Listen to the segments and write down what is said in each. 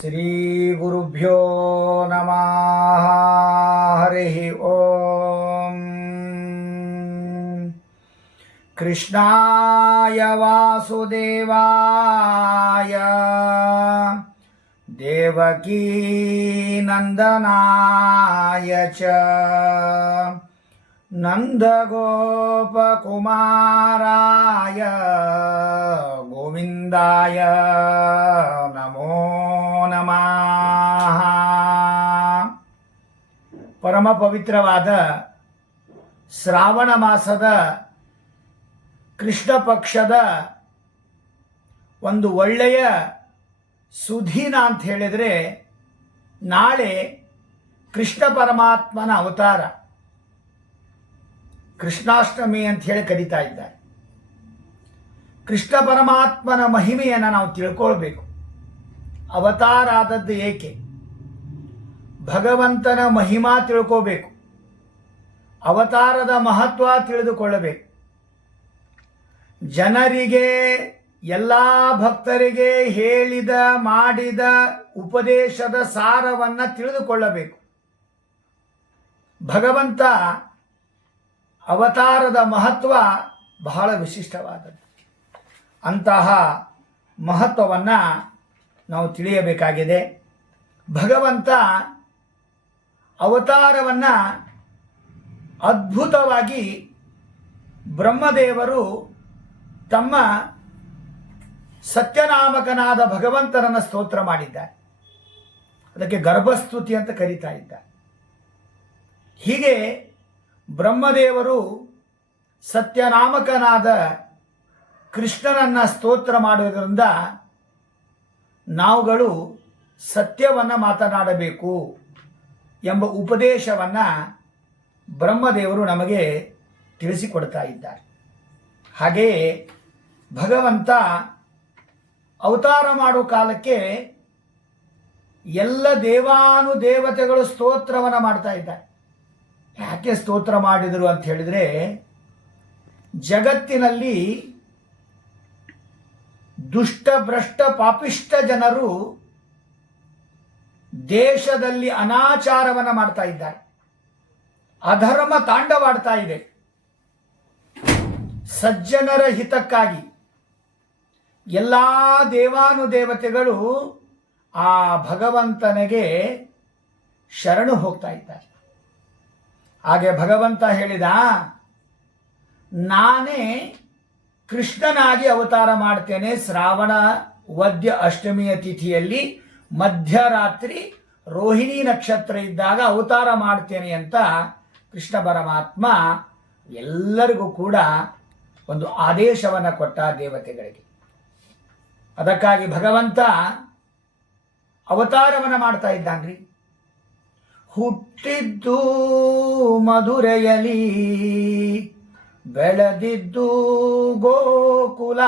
श्रीगुरुभ्यो नमः। हरिः ॐ कृष्णाय वासुदेवाय देवकीनन्दनाय च नन्दगोपकुमाराय गोविन्दाय नमो ನಮಃ ಪರಮ ಪವಿತ್ರವಾದ ಶ್ರಾವಣ ಮಾಸದ ಕೃಷ್ಣ ಪಕ್ಷದ ಒಂದು ಒಳ್ಳೆಯ ಸುಧೀನ ಅಂತ ಹೇಳಿದರೆ ನಾಳೆ ಕೃಷ್ಣ ಪರಮಾತ್ಮನ ಅವತಾರ. ಕೃಷ್ಣಾಷ್ಟಮಿ ಅಂತ ಹೇಳಿ ಕರೀತಾ ಇದ್ದಾರೆ. ಕೃಷ್ಣ ಪರಮಾತ್ಮನ ಮಹಿಮೆಯನ್ನು ನಾವು ತಿಳ್ಕೊಳ್ಬೇಕು. ಅವತಾರ ಆದದ್ದು ಏಕೆ? ಭಗವಂತನ ಮಹಿಮಾ ತಿಳ್ಕೋಬೇಕು. ಅವತಾರದ ಮಹತ್ವ ತಿಳಿದುಕೊಳ್ಳಬೇಕು. ಜನರಿಗೆ ಎಲ್ಲ ಭಕ್ತರಿಗೆ ಹೇಳಿದ, ಮಾಡಿದ ಉಪದೇಶದ ಸಾರವನ್ನು ತಿಳಿದುಕೊಳ್ಳಬೇಕು. ಭಗವಂತ ಅವತಾರದ ಮಹತ್ವ ಬಹಳ ವಿಶಿಷ್ಟವಾದದ್ದು. ಅಂತಹ ಮಹತ್ವವನ್ನು ನಾವು ತಿಳಿಯಬೇಕಾಗಿದೆ. ಭಗವಂತ ಅವತಾರವನ್ನು ಅದ್ಭುತವಾಗಿ ಬ್ರಹ್ಮದೇವರು ತಮ್ಮ ಸತ್ಯನಾಮಕನಾದ ಭಗವಂತನನ್ನು ಸ್ತೋತ್ರ ಮಾಡಿದ್ದ ಅದಕ್ಕೆ ಗರ್ಭಸ್ತುತಿ ಅಂತ ಕರೀತಾ ಇದ್ದ ಹೀಗೆ ಬ್ರಹ್ಮದೇವರು ಸತ್ಯನಾಮಕನಾದ ಕೃಷ್ಣನನ್ನು ಸ್ತೋತ್ರ ಮಾಡುವುದರಿಂದ ನಾವುಗಳು ಸತ್ಯವನ್ನು ಮಾತನಾಡಬೇಕು ಎಂಬ ಉಪದೇಶವನ್ನು ಬ್ರಹ್ಮದೇವರು ನಮಗೆ ತಿಳಿಸಿಕೊಡ್ತಾ ಇದ್ದಾರೆ. ಹಾಗೆಯೇ ಭಗವಂತ ಅವತಾರ ಮಾಡೋ ಕಾಲಕ್ಕೆ ಎಲ್ಲ ದೇವಾನು ದೇವತೆಗಳು ಸ್ತೋತ್ರವನ್ನು ಮಾಡ್ತಾ ಇದ್ದಾರೆ. ಯಾಕೆ ಸ್ತೋತ್ರ ಮಾಡಿದರು ಅಂತ ಹೇಳಿದ್ರೆ, ಜಗತ್ತಿನಲ್ಲಿ ದುಷ್ಟ, ಭ್ರಷ್ಟ ಪಾಪಿಷ್ಟ ಜನರು ದೇಶದಲ್ಲಿ ಅನಾಚಾರವನ್ನು ಮಾಡ್ತಾ ಇದ್ದಾರೆ. ಅಧರ್ಮ ತಾಂಡವಾಡ್ತಾ ಇದೆ. ಸಜ್ಜನರ ಹಿತಕ್ಕಾಗಿ. ಎಲ್ಲ ದೇವಾನುದೇವತೆಗಳು ಆ ಭಗವಂತನಿಗೆ ಶರಣು ಹೋಗ್ತಾ ಇದ್ದಾರೆ. ಹಾಗೆ ಭಗವಂತ ಹೇಳಿದ, ನಾನೇ ಕೃಷ್ಣನಾಗಿ ಅವತಾರ ಮಾಡ್ತೇನೆ ಶ್ರಾವಣ ವದ್ಯ ಅಷ್ಟಮಿಯ ತಿಥಿಯಲ್ಲಿ ಮಧ್ಯರಾತ್ರಿ ರೋಹಿಣಿ ನಕ್ಷತ್ರ ಇದ್ದಾಗ ಅವತಾರ ಮಾಡ್ತೇನೆ ಅಂತ ಕೃಷ್ಣ ಪರಮಾತ್ಮ ಎಲ್ಲರಿಗೂ ಕೂಡ ಒಂದು ಆದೇಶವನ್ನು ಕೊಟ್ಟ ದೇವತೆಗಳಿಗೆ. ಅದಕ್ಕಾಗಿ ಭಗವಂತ ಅವತಾರವನ್ನು ಮಾಡ್ತಾ ಇದ್ದಾನ್ರಿ. ಹುಟ್ಟಿದ್ದು ಮಧುರೆಯಲಿ, ಬೆಳೆದಿದ್ದು ಗೋಕುಲ.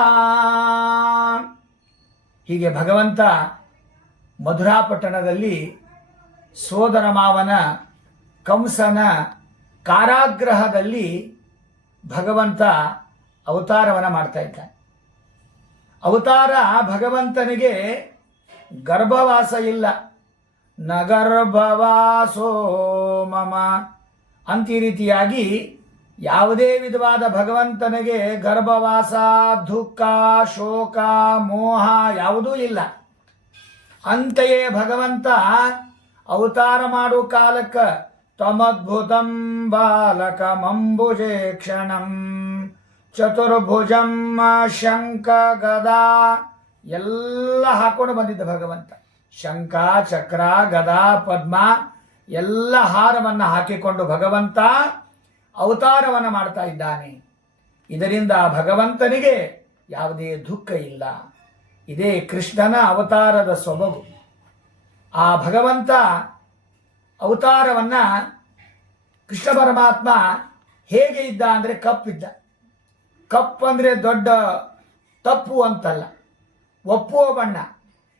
ಹೀಗೆ ಭಗವಂತ ಮಧುರಾಪಟ್ಟಣದಲ್ಲಿ ಸೋದರ ಮಾವನ ಕಂಸನ ಕಾರಾಗ್ರಹದಲ್ಲಿ ಭಗವಂತ ಅವತಾರವನ್ನು ಮಾಡ್ತಾ ಇದ್ದಾನೆ. ಅವತಾರ ಭಗವಂತನಿಗೆ ಗರ್ಭವಾಸ ಇಲ್ಲ. ನಗರ್ಭವಾಸೋ ಮಮ. ಅಂತ ರೀತಿಯಾಗಿ ಯಾವುದೇ ವಿಧವಾದ ಭಗವಂತನಿಗೆ ಗರ್ಭವಾಸ, ದುಃಖ, ಶೋಕ, ಮೋಹ ಯಾವುದೂ ಇಲ್ಲ. ಅಂತೆಯೇ ಭಗವಂತ ಅವತಾರ ಮಾಡು ಕಾಲಕ್ಕೆ ತಮದ್ಭುತಂ ಬಾಲಕ ಮಂಬುಜೆ ಕ್ಷಣಂ. ಚತುರ್ಭುಜಂ ಶಂಕ ಗದಾ. ಎಲ್ಲ ಹಾಕೊಂಡು ಬಂದಿದ್ದ ಭಗವಂತ. ಶಂಕ ಚಕ್ರ, ಗದಾ, ಪದ್ಮ, ಎಲ್ಲ ಹಾರವನ್ನು ಹಾಕಿಕೊಂಡು ಭಗವಂತ ಅವತಾರವನ್ನು ಮಾಡ್ತಾ ಇದ್ದಾನೆ. ಇದರಿಂದ ಭಗವಂತನಿಗೆ ಯಾವುದೇ ದುಃಖ ಇಲ್ಲ. ಇದೇ ಕೃಷ್ಣನ ಅವತಾರದ ಸೊಬಗು ಆ ಭಗವಂತ ಅವತಾರವನ್ನು ಕೃಷ್ಣ ಪರಮಾತ್ಮ ಹೇಗೆ ಇದ್ದ ಅಂದರೆ ಕಪ್ಪಿದ್ದ. ಕಪ್ ಅಂದರೆ ದೊಡ್ಡ ತಪ್ಪು ಅಂತಲ್ಲ. ಒಪ್ಪುವ ಬಣ್ಣ.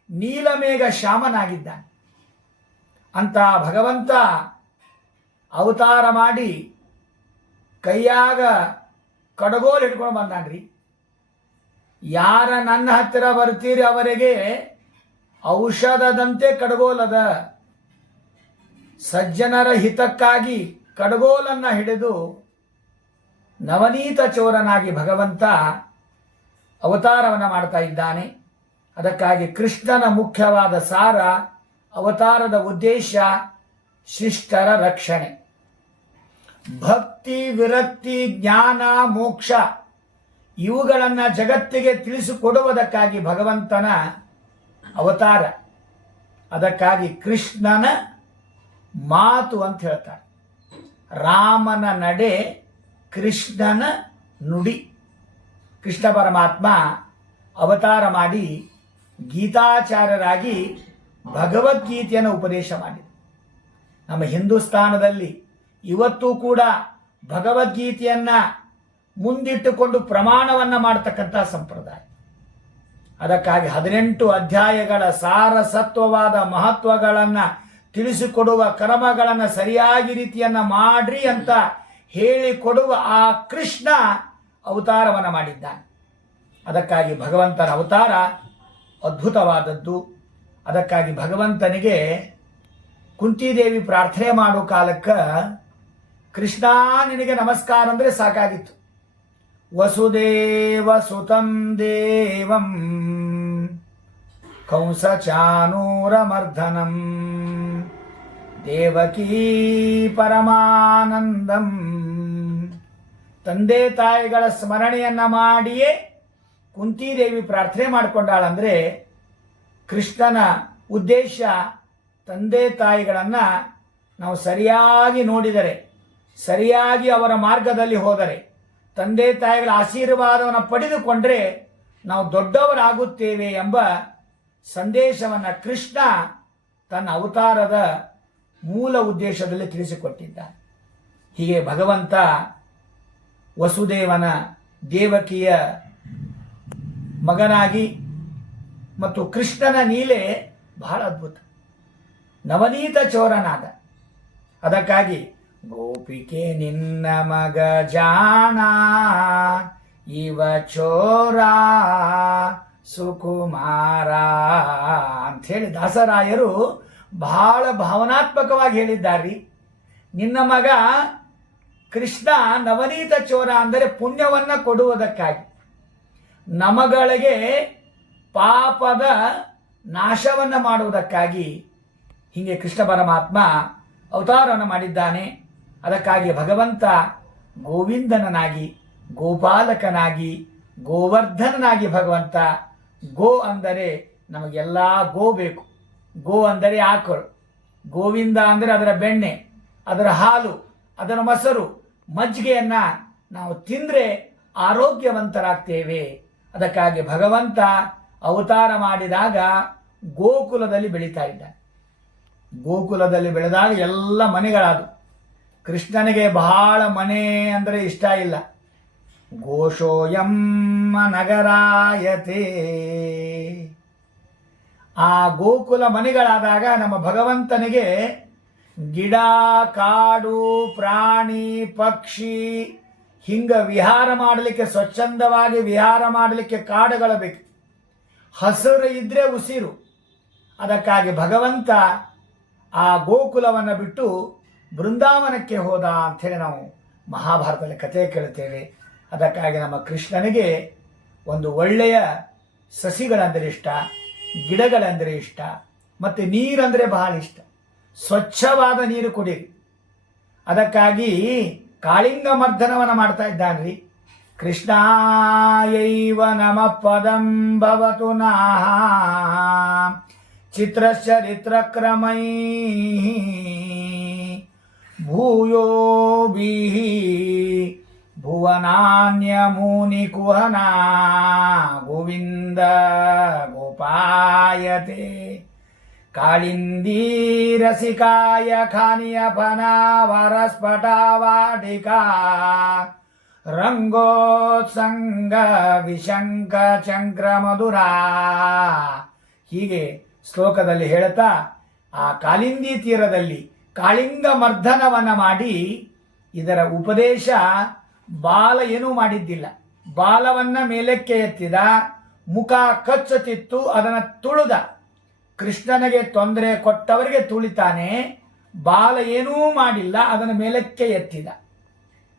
ನೀಲಮೇಘ ಶ್ಯಾಮನಾಗಿದ್ದಾನೆ. ಅಂತ ಭಗವಂತ ಅವತಾರ ಮಾಡಿ ಕೈಯಾಗ ಕಡಗೋಲು ಹಿಡ್ಕೊಂಡು ಬಂದಾನ್ರಿ. ಯಾರ ನನ್ನ ಹತ್ತಿರ ಬರ್ತೀರಿ ಅವರಿಗೆ ಔಷಧದಂತೆ ಕಡಗೋಲದ ಸಜ್ಜನರ ಹಿತಕ್ಕಾಗಿ ಕಡಗೋಲನ್ನು ಹಿಡಿದು ನವನೀತ ಚೋರನಾಗಿ ಭಗವಂತ ಅವತಾರವನ್ನು ಮಾಡ್ತಾ ಇದ್ದಾನೆ. ಅದಕ್ಕಾಗಿ ಕೃಷ್ಣನ ಮುಖ್ಯವಾದ ಸಾರ, ಅವತಾರದ ಉದ್ದೇಶ ಶಿಷ್ಟರ ರಕ್ಷಣೆ. ಭಕ್ತಿ, ವಿರಕ್ತಿ, ಜ್ಞಾನ, ಮೋಕ್ಷ ಇವುಗಳನ್ನು ಜಗತ್ತಿಗೆ ತಿಳಿಸಿಕೊಡುವುದಕ್ಕಾಗಿ ಭಗವಂತನ ಅವತಾರ. ಅದಕ್ಕಾಗಿ ಕೃಷ್ಣನ ಮಾತು ಅಂತ ಹೇಳ್ತಾರೆ. ರಾಮನ ನಡೆ ಕೃಷ್ಣನ ನುಡಿ, ಕೃಷ್ಣ ಪರಮಾತ್ಮ ಅವತಾರ ಮಾಡಿ ಗೀತಾಚಾರ್ಯರಾಗಿ ಭಗವದ್ಗೀತೆಯನ್ನು ಉಪದೇಶ ಮಾಡಿದ ನಮ್ಮ ಹಿಂದೂಸ್ತಾನದಲ್ಲಿ ಇವತ್ತೂ ಕೂಡ ಭಗವದ್ಗೀತೆಯನ್ನ ಮುಂದಿಟ್ಟುಕೊಂಡು ಪ್ರಮಾಣವನ್ನು ಮಾಡತಕ್ಕಂಥ ಸಂಪ್ರದಾಯ. ಅದಕ್ಕಾಗಿ ಹದಿನೆಂಟು ಅಧ್ಯಾಯಗಳ ಸಾರಸತ್ವವಾದ ಮಹತ್ವಗಳನ್ನು ತಿಳಿಸಿಕೊಡುವ ಕ್ರಮಗಳನ್ನು ಸರಿಯಾಗಿ ರೀತಿಯನ್ನ ಮಾಡ್ರಿ ಅಂತ ಹೇಳಿಕೊಡುವ ಆ ಕೃಷ್ಣ ಅವತಾರವನ್ನು ಮಾಡಿದ್ದಾನೆ. ಅದಕ್ಕಾಗಿ ಭಗವಂತನ ಅವತಾರ ಅದ್ಭುತವಾದದ್ದು. ಅದಕ್ಕಾಗಿ ಭಗವಂತನಿಗೆ ಕುಂತಿದೇವಿ ಪ್ರಾರ್ಥನೆ ಮಾಡೋ ಕಾಲಕ್ಕೆ ಕೃಷ್ಣ ನಿನಗೆ ನಮಸ್ಕಾರ ಅಂದರೆ ಸಾಕಾಗಿತ್ತು. ವಸುದೇವ ಸುತಂ ದೇವಂ ಕಂಸ ಚಾನೂರಮರ್ಧನಂ. ದೇವಕೀ ಪರಮಾನಂದಂ. ತಂದೆ ತಾಯಿಗಳ ಸ್ಮರಣೆಯನ್ನ ಮಾಡಿಯೇ ಕುಂತಿದೇವಿ ಪ್ರಾರ್ಥನೆ ಮಾಡಿಕೊಂಡಾಳಂದ್ರೆ ಕೃಷ್ಣನ ಉದ್ದೇಶ ತಂದೆ ತಾಯಿಗಳನ್ನು ನಾವು ಸರಿಯಾಗಿ ನೋಡಿದರೆ, ಸರಿಯಾಗಿ ಅವರ ಮಾರ್ಗದಲ್ಲಿ ಹೋದರೆ, ತಂದೆ ತಾಯಿಗಳ ಆಶೀರ್ವಾದವನ್ನು ಪಡೆದುಕೊಂಡ್ರೆ ನಾವು ದೊಡ್ಡವರಾಗುತ್ತೇವೆ ಎಂಬ ಸಂದೇಶವನ್ನು ಕೃಷ್ಣ ತನ್ನ ಅವತಾರದ ಮೂಲ ಉದ್ದೇಶದಲ್ಲಿ ತಿಳಿಸಿಕೊಟ್ಟಿದ್ದ. ಹೀಗೆ ಭಗವಂತ ವಸುದೇವನ ದೇವಕಿಯ ಮಗನಾಗಿ ಮತ್ತು ಕೃಷ್ಣನ ನೀಲೆ ಬಹಳ ಅದ್ಭುತ. ನವನೀತ ಚೋರನಾದ. ಅದಕ್ಕಾಗಿ ಗೋಪಿಕೆ ನಿನ್ನ ಮಗ ಜಾಣ, ಇವ ಚೋರ, ಸುಕುಮಾರ ಅಂಥೇಳಿ ದಾಸರಾಯರು ಬಹಳ ಭಾವನಾತ್ಮಕವಾಗಿ ಹೇಳಿದ್ದಾರೆ ನಿನ್ನ ಮಗ ಕೃಷ್ಣ ನವನೀತ ಚೋರ ಅಂದರೆ ಪುಣ್ಯವನ್ನ ಕೊಡುವುದಕ್ಕಾಗಿ. ನಮಗಳಿಗೆ ಪಾಪದ ನಾಶವನ್ನ ಮಾಡುವುದಕ್ಕಾಗಿ ಹೀಗೆ ಕೃಷ್ಣ ಪರಮಾತ್ಮ ಅವತಾರವನ್ನು ಮಾಡಿದ್ದಾನೆ. ಅದಕ್ಕಾಗಿ ಭಗವಂತ ಗೋವಿಂದನನಾಗಿ, ಗೋಪಾಲಕನಾಗಿ, ಗೋವರ್ಧನನಾಗಿ ಭಗವಂತ, ಗೋ ಅಂದರೆ ನಮಗೆಲ್ಲ ಗೋ ಬೇಕು. ಗೋ ಅಂದರೆ ಆಕಳು. ಗೋವಿಂದ ಅಂದರೆ ಅದರ ಬೆಣ್ಣೆ, ಅದರ ಹಾಲು, ಅದರ ಮೊಸರು. ಮಜ್ಜಿಗೆಯನ್ನ ನಾವು ತಿಂದರೆ ಆರೋಗ್ಯವಂತರಾಗ್ತೇವೆ. ಅದಕ್ಕಾಗಿ ಭಗವಂತ ಅವತಾರ ಮಾಡಿದಾಗ ಗೋಕುಲದಲ್ಲಿ ಬೆಳೀತಾ ಇದ್ದ ಗೋಕುಲದಲ್ಲಿ ಬೆಳೆದಾಗ ಎಲ್ಲ ಮನೆಗಳಾದವು ಕೃಷ್ಣನಿಗೆ ಬಹಳ ಮನೆ ಅಂದರೆ ಇಷ್ಟ ಇಲ್ಲ. ಗೋಶೋಯಮ್ಮ ನಗರಾಯತೆ. ಆ ಗೋಕುಲ ಮನೆಗಳಾದಾಗ ನಮ್ಮ ಭಗವಂತನಿಗೆ ಗಿಡ, ಕಾಡು, ಪ್ರಾಣಿ, ಪಕ್ಷಿ ಹಿಂಗ ವಿಹಾರ ಮಾಡಲಿಕ್ಕೆ ಸ್ವಚ್ಛಂದವಾಗಿ ವಿಹಾರ ಮಾಡಲಿಕ್ಕೆ ಕಾಡುಗಳು ಬೇಕು. ಹಸಿರು ಇದ್ರೆ ಉಸಿರು. ಅದಕ್ಕಾಗಿ ಭಗವಂತ ಆ ಗೋಕುಲವನ್ನು ಬಿಟ್ಟು ಬೃಂದಾವನಕ್ಕೆ ಹೋದ ಅಂಥೇಳಿ ನಾವು ಮಹಾಭಾರತದಲ್ಲಿ ಕಥೆ ಕೇಳುತ್ತೇವೆ. ಅದಕ್ಕಾಗಿ ನಮ್ಮ ಕೃಷ್ಣನಿಗೆ ಒಂದು ಒಳ್ಳೆಯ ಸಸಿಗಳಂದರೆ ಇಷ್ಟ. ಗಿಡಗಳೆಂದರೆ ಇಷ್ಟ, ಮತ್ತು ನೀರಂದರೆ ಬಹಳ ಇಷ್ಟ. ಸ್ವಚ್ಛವಾದ ನೀರು ಕುಡಿಯಿರಿ ಅದಕ್ಕಾಗಿ ಕಾಳಿಂಗ ಮರ್ದನವನ್ನು ಮಾಡ್ತಾ ಇದ್ದಾನ್ರಿ. ಕೃಷ್ಣಾಯೈವ ನಮ ಪದಂ ಭವತು ನಾಹ. ಭೂಯೋ ವರಸ್ಫಟ ವಾಟಿಕಾ ರಂಗೋತ್ಸಂಗ ವಿಶಂಕ ಚಂಕ್ರ ಮಧುರ. ಹೀಗೆ ಶ್ಲೋಕದಲ್ಲಿ ಹೇಳ್ತಾ ಆ ಕಾಲಿಂದಿ ತೀರದಲ್ಲಿ ಕಾಳಿಂಗ ಮರ್ದನವನ್ನ ಮಾಡಿ ಇದರ ಉಪದೇಶ ಬಾಲ ಏನೂ ಮಾಡಿದ್ದಿಲ್ಲ. ಬಾಲವನ್ನ ಮೇಲಕ್ಕೆ ಎತ್ತಿದ, ಮುಖ ಕಚ್ಚುತ್ತಿತ್ತು, ಅದನ್ನು ತುಳಿದ. ಕೃಷ್ಣನಿಗೆ ತೊಂದರೆ ಕೊಟ್ಟವರಿಗೆ ತುಳಿತಾನೆ, ಬಾಲ ಏನೂ ಮಾಡಿಲ್ಲ, ಅದನ್ನು ಮೇಲಕ್ಕೆ ಎತ್ತಿದ.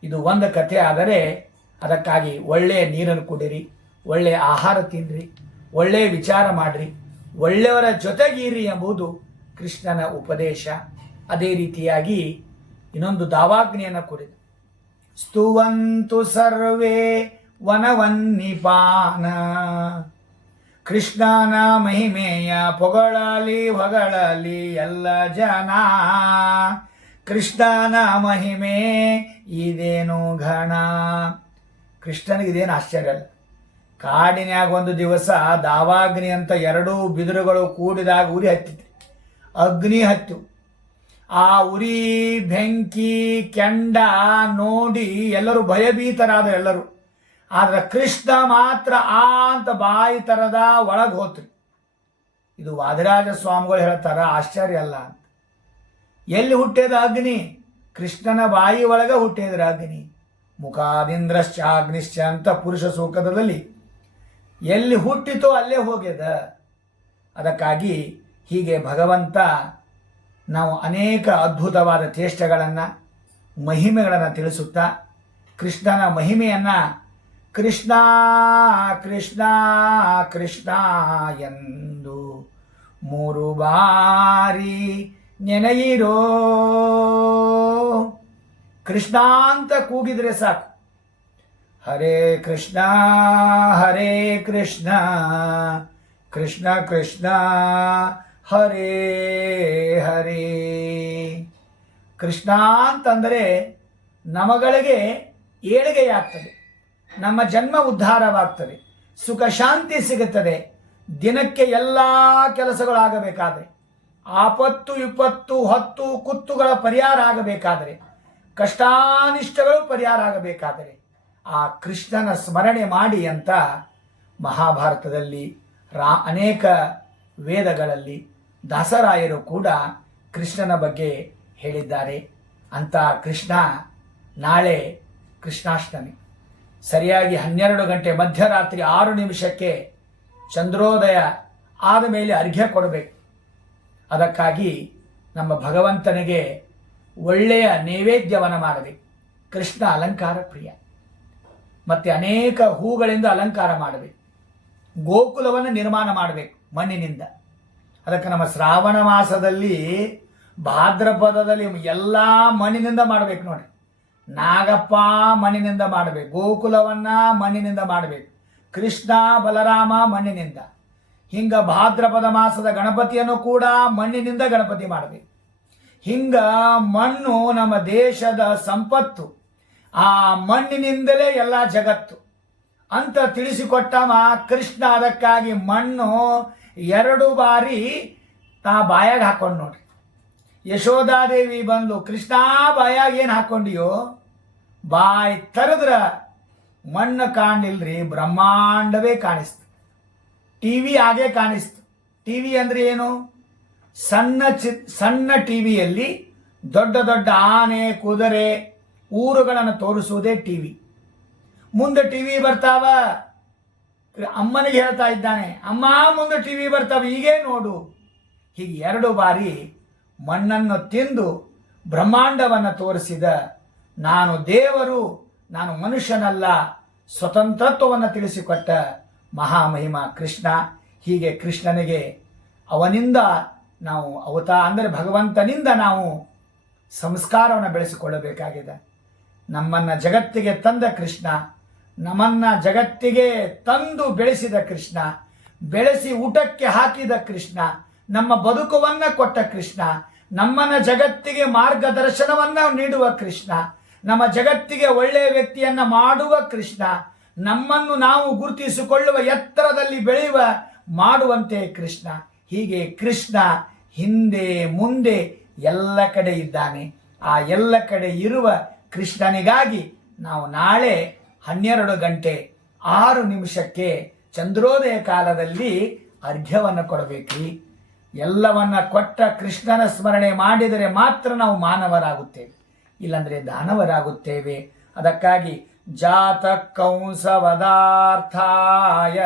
ಇದು ಒಂದು ಕಥೆ, ಆದರೆ ಅದಕ್ಕಾಗಿ ಒಳ್ಳೆಯ ನೀರನ್ನು ಕುಡಿರಿ ಒಳ್ಳೆಯ ಆಹಾರ ತಿನ್ನಿರಿ ಒಳ್ಳೆಯ ವಿಚಾರ ಮಾಡಿರಿ, ಒಳ್ಳೆಯವರ ಜೊತೆಗೀರಿ ಎಂಬುದು ಕೃಷ್ಣನ ಉಪದೇಶ. ಅದೇ ರೀತಿಯಾಗಿ ಇನ್ನೊಂದು ದಾವಾಗ್ನಿಯನ್ನು ಕುರಿತು ಸ್ತುವಂತು ಸರ್ವೇ ವನವನ್ನಿಪಾನ ಕೃಷ್ಣನ ಮಹಿಮೆಯ ಪೊಗಳಲಿ ಹೊಗಳಲಿ ಎಲ್ಲ ಜನ ಕೃಷ್ಣನ ಮಹಿಮೆ ಇದೇನು ಘನ? ಕೃಷ್ಣನಿಗೆ ಇದೇನು ಆಶ್ಚರ್ಯ ಅಲ್ಲ. ಕಾಡಿನ್ಯಾಗ ಒಂದು ದಿವಸ ದಾವಾಗ್ನಿ ಅಂತ ಎರಡೂ ಬಿದಿರುಗಳು ಕೂಡಿದಾಗ ಉರಿ ಹತ್ತಿತ್ತು. ಅಗ್ನಿ ಹತ್ತು. ಆ ಉರಿ ಬೆಂಕಿ ಕೆಂಡ ನೋಡಿ ಎಲ್ಲರೂ ಭಯಭೀತರಾದ ಎಲ್ಲರೂ. ಆದ್ರೆ ಕೃಷ್ಣ ಮಾತ್ರ ಆ ಅಂತ ಬಾಯಿ ತರದ ಒಳಗೆ ಹೋತ್ರಿ. ಇದು ವಾದಿರಾಜ ಸ್ವಾಮಿಗಳು ಹೇಳ್ತಾರ, ಆಶ್ಚರ್ಯ ಅಲ್ಲ ಅಂತ. ಎಲ್ಲಿ ಹುಟ್ಟಿದ ಅಗ್ನಿ? ಕೃಷ್ಣನ ಬಾಯಿ ಒಳಗೆ ಹುಟ್ಟಿದ್ರ ಅಗ್ನಿ. ಮುಖಾದಿಂದ್ರಶ್ಚ ಅಗ್ನಿಶ್ಚ ಅಂತ ಪುರುಷ ಸೂಕದಲ್ಲಿ ಎಲ್ಲಿ ಹುಟ್ಟಿತೋ ಅಲ್ಲೇ ಹೋಗ್ಯದ. ಅದಕ್ಕಾಗಿ ಹೀಗೆ ಭಗವಂತ ನಾವು ಅನೇಕ ಅದ್ಭುತವಾದ ಚೇಷ್ಟೆಗಳನ್ನು, ಮಹಿಮೆಗಳನ್ನು ತಿಳಿಸುತ್ತಾ, ಕೃಷ್ಣನ ಮಹಿಮೆಯನ್ನು ಕೃಷ್ಣ ಕೃಷ್ಣ ಕೃಷ್ಣ ಎಂದು ಮೂರು ಬಾರಿ ನೆನೆಯಿರೋ. ಕೃಷ್ಣ ಅಂತ ಕೂಗಿದ್ರೆ ಸಾಕು. ಹರೇ ಕೃಷ್ಣ ಹರೇ ಕೃಷ್ಣ ಕೃಷ್ಣ ಕೃಷ್ಣ ಹರೇ ಹರೇ. ಕೃಷ್ಣ ಅಂತಂದರೆ ನಮಗಳಿಗೆ ಏಳಿಗೆಯಾಗ್ತದೆ. ನಮ್ಮ ಜನ್ಮ ಉದ್ಧಾರವಾಗ್ತದೆ. ಸುಖ ಶಾಂತಿ ಸಿಗುತ್ತದೆ. ದಿನಕ್ಕೆ ಎಲ್ಲ ಕೆಲಸಗಳಾಗಬೇಕಾದರೆ, ಆಪತ್ತು, ವಿಪತ್ತು, ಹತ್ತು, ಕುತ್ತುಗಳ ಪರಿಹಾರ ಆಗಬೇಕಾದರೆ, ಕಷ್ಟಾನಿಷ್ಟಗಳು ಪರಿಹಾರ ಆಗಬೇಕಾದರೆ, ಆ ಕೃಷ್ಣನ ಸ್ಮರಣೆ ಮಾಡಿ ಅಂತ ಮಹಾಭಾರತದಲ್ಲಿ ರಾ ಅನೇಕ ವೇದಗಳಲ್ಲಿ ದಾಸರಾಯರು ಕೂಡ ಕೃಷ್ಣನ ಬಗ್ಗೆ ಹೇಳಿದ್ದಾರೆ. ಅಂತ ಕೃಷ್ಣ ನಾಳೆ ಕೃಷ್ಣಾಷ್ಟಮಿ. ಸರಿಯಾಗಿ ಹನ್ನೆರಡು ಗಂಟೆ ಮಧ್ಯರಾತ್ರಿ ಆರು ನಿಮಿಷಕ್ಕೆ ಚಂದ್ರೋದಯ ಆದ ಮೇಲೆ ಅರ್ಘ್ಯ ಕೊಡಬೇಕು. ಅದಕ್ಕಾಗಿ ನಮ್ಮ ಭಗವಂತನಿಗೆ ಒಳ್ಳೆಯ ನೈವೇದ್ಯವನ್ನು ಮಾಡಬೇಕು. ಕೃಷ್ಣ ಅಲಂಕಾರ ಪ್ರಿಯ. ಮತ್ತು ಅನೇಕ ಹೂಗಳಿಂದ ಅಲಂಕಾರ ಮಾಡಬೇಕು. ಗೋಕುಲವನ್ನು ನಿರ್ಮಾಣ ಮಾಡಬೇಕು ಮಣ್ಣಿನಿಂದ. ಅದಕ್ಕೆ ನಮ್ಮ ಶ್ರಾವಣ ಮಾಸದಲ್ಲಿ ಭಾದ್ರಪದದಲ್ಲಿ ಎಲ್ಲ ಮಣ್ಣಿನಿಂದ ಮಾಡಬೇಕು ನೋಡಿ ನಾಗಪ್ಪ ಮಣ್ಣಿನಿಂದ ಮಾಡಬೇಕು, ಗೋಕುಲವನ್ನ ಮಣ್ಣಿನಿಂದ ಮಾಡಬೇಕು, ಕೃಷ್ಣ, ಬಲರಾಮ ಮಣ್ಣಿನಿಂದ. ಹಿಂಗ ಭಾದ್ರಪದ ಮಾಸದ ಗಣಪತಿಯನ್ನು ಕೂಡ ಮಣ್ಣಿನಿಂದ ಗಣಪತಿ ಮಾಡಬೇಕು. ಹಿಂಗ ಮಣ್ಣು ನಮ್ಮ ದೇಶದ ಸಂಪತ್ತು. ಆ ಮಣ್ಣಿನಿಂದಲೇ ಎಲ್ಲ ಜಗತ್ತು. ಅಂತ ತಿಳಿಸಿಕೊಟ್ಟವ ಕೃಷ್ಣ. ಅದಕ್ಕಾಗಿ ಮಣ್ಣು ಎರಡು ಬಾರಿ ತಾ ಬಾಯಾಗ ಹಾಕೊಂಡು ನೋಡ್ರಿ. ಯಶೋಧಾದೇವಿ ಬಂದು ಕೃಷ್ಣ, ಬಾಯಾಗ ಏನು ಹಾಕೊಂಡಿಯೋ? ಬಾಯಿ ತೆರೆದ್ರ ಮಣ್ಣು ಕಾಣಿಲ್ರಿ ಬ್ರಹ್ಮಾಂಡವೇ ಕಾಣಿಸ್ತು. ಟಿ ವಿ ಹಾಗೆ ಕಾಣಿಸ್ತು. ಟಿ ವಿ ಅಂದ್ರೆ ಏನು? ಸಣ್ಣ ಚಿ, ಸಣ್ಣ ಟಿ ವಿಯಲ್ಲಿ ದೊಡ್ಡ ದೊಡ್ಡ ಆನೆ, ಕುದುರೆ, ಊರುಗಳನ್ನು ತೋರಿಸುವುದೇ ಟಿ ವಿ. ಮುಂದೆ ಟಿ ವಿ ಬರ್ತಾವ? ಅಮ್ಮನಿಗೆ ಹೇಳ್ತಾ ಇದ್ದಾನೆ, ಅಮ್ಮ, ಮುಂದೆ ಟಿ ವಿ ಬರ್ತವೆ, ಹೀಗೆ ನೋಡು. ಹೀಗೆ ಎರಡು ಬಾರಿ ಮಣ್ಣನ್ನು ತಿಂದು ಬ್ರಹ್ಮಾಂಡವನ್ನು ತೋರಿಸಿದ, ನಾನು ದೇವರು, ನಾನು ಮನುಷ್ಯನಲ್ಲ, ಸ್ವತಂತ್ರತ್ವವನ್ನು ತಿಳಿಸಿಕೊಟ್ಟ ಮಹಾಮಹಿಮ ಕೃಷ್ಣ. ಹೀಗೆ ಕೃಷ್ಣನಿಗೆ, ಅವನಿಂದ ನಾವು ಅವತಾ, ಅಂದರೆ ಭಗವಂತನಿಂದ ನಾವು ಸಂಸ್ಕಾರವನ್ನು ಬೆಳೆಸಿಕೊಳ್ಳಬೇಕಾಗಿದೆ. ನಮ್ಮನ್ನು ಜಗತ್ತಿಗೆ ತಂದ ಕೃಷ್ಣ ನಮ್ಮನ್ನ ಜಗತ್ತಿಗೆ ತಂದು ಬೆಳೆಸಿದ ಕೃಷ್ಣ, ಬೆಳೆಸಿ ಊಟಕ್ಕೆ ಹಾಕಿದ ಕೃಷ್ಣ, ನಮ್ಮ ಬದುಕುವನ್ನ ಕೊಟ್ಟ ಕೃಷ್ಣ, ನಮ್ಮನ್ನ ಜಗತ್ತಿಗೆ ಮಾರ್ಗದರ್ಶನವನ್ನ ನೀಡುವ ಕೃಷ್ಣ, ನಮ್ಮ ಜಗತ್ತಿಗೆ ಒಳ್ಳೆಯ ವ್ಯಕ್ತಿಯನ್ನ ಮಾಡುವ ಕೃಷ್ಣ, ನಮ್ಮನ್ನು ನಾವು ಗುರುತಿಸಿಕೊಳ್ಳುವ ಎತ್ತರದಲ್ಲಿ ಬೆಳೆಯುವ, ಮಾಡುವಂತೆ ಕೃಷ್ಣ. ಹೀಗೆ ಕೃಷ್ಣ ಹಿಂದೆ ಮುಂದೆ ಎಲ್ಲ ಕಡೆ ಇದ್ದಾನೆ. ಆ ಎಲ್ಲ ಕಡೆ ಇರುವ ಕೃಷ್ಣನಿಗಾಗಿ ನಾವು ನಾಳೆ ಹನ್ನೆರಡು ಗಂಟೆ ಆರು ನಿಮಿಷಕ್ಕೆ ಚಂದ್ರೋದಯ ಕಾಲದಲ್ಲಿ ಅರ್ಘ್ಯವನ್ನು ಕೊಡಬೇಕ್ರಿ. ಎಲ್ಲವನ್ನ ಕೊಟ್ಟ ಕೃಷ್ಣನ ಸ್ಮರಣೆ ಮಾಡಿದರೆ ಮಾತ್ರ ನಾವು ಮಾನವರಾಗುತ್ತೇವೆ. ಇಲ್ಲಂದ್ರೆ ದಾನವರಾಗುತ್ತೇವೆ. ಅದಕ್ಕಾಗಿ ಜಾತ ಕಂಸವದಾರ್ಥಾಯ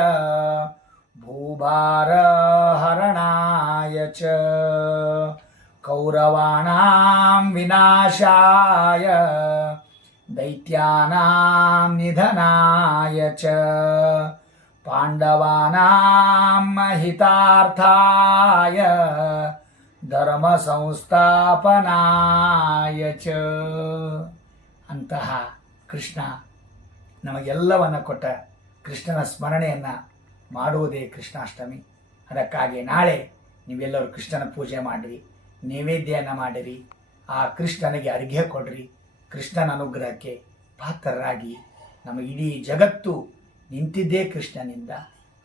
ಭೂಭಾರ ಹರಣಾಯ ಚ ಕೌರವಾಣಾಂ ವಿನಾಶಾಯ ದೈತ್ಯಾನಾಂ ನಿಧನಾಯ ಚ. ಪಾಂಡವಾನಾಂ ಹಿತಾರ್ಥಾಯ ಧರ್ಮ ಸಂಸ್ಥಾಪನಾಯ ಚ. ಅಂತಹ ಕೃಷ್ಣ ನಮಗೆಲ್ಲವನ್ನು ಕೊಟ್ಟ ಕೃಷ್ಣನ ಸ್ಮರಣೆಯನ್ನು ಮಾಡುವುದೇ ಕೃಷ್ಣಾಷ್ಟಮಿ. ಅದಕ್ಕಾಗಿ ನಾಳೆ ನೀವೆಲ್ಲರೂ ಕೃಷ್ಣನ ಪೂಜೆ ಮಾಡಿರಿ, ನೈವೇದ್ಯನ ಮಾಡಿರಿ, ಆ ಕೃಷ್ಣನಿಗೆ ಅರ್ಘ್ಯ ಕೊಡ್ರಿ. ಕೃಷ್ಣನ ಅನುಗ್ರಹಕ್ಕೆ ಪಾತ್ರರಾಗಿ ನಮ್ಮ ಇಡೀ ಜಗತ್ತು ನಿಂತಿದ್ದೇ ಕೃಷ್ಣನಿಂದ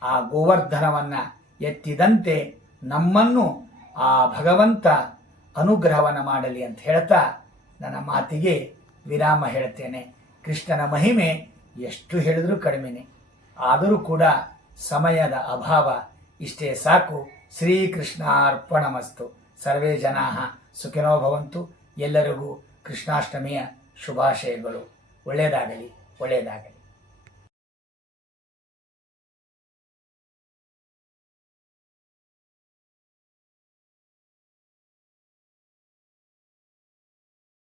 ಆ ಗೋವರ್ಧನವನ್ನು ಎತ್ತಿದಂತೆ ನಮ್ಮನ್ನು ಆ ಭಗವಂತ ಅನುಗ್ರಹವನ್ನು ಮಾಡಲಿ ಅಂತ ಹೇಳ್ತಾ ನನ್ನ ಮಾತಿಗೆ ವಿರಾಮ ಹೇಳ್ತೇನೆ. ಕೃಷ್ಣನ ಮಹಿಮೆ ಎಷ್ಟು ಹೇಳಿದರೂ ಕಡಿಮೆನೆ. ಆದರೂ ಕೂಡ ಸಮಯದ ಅಭಾವ ಇಷ್ಟೇ ಸಾಕು. ಶ್ರೀಕೃಷ್ಣಾರ್ಪಣಮಸ್ತು. ಸರ್ವೇ ಜನಾ ಸುಖಿನೋ ಭವಂತು. ಎಲ್ಲರಿಗೂ ಕೃಷ್ಣಾಷ್ಟಮಿಯ. ಶುಭಾಶಯಗಳು. ಒಳ್ಳೆಯದಾಗಲಿ ಒಳ್ಳೆಯದಾಗಲಿ.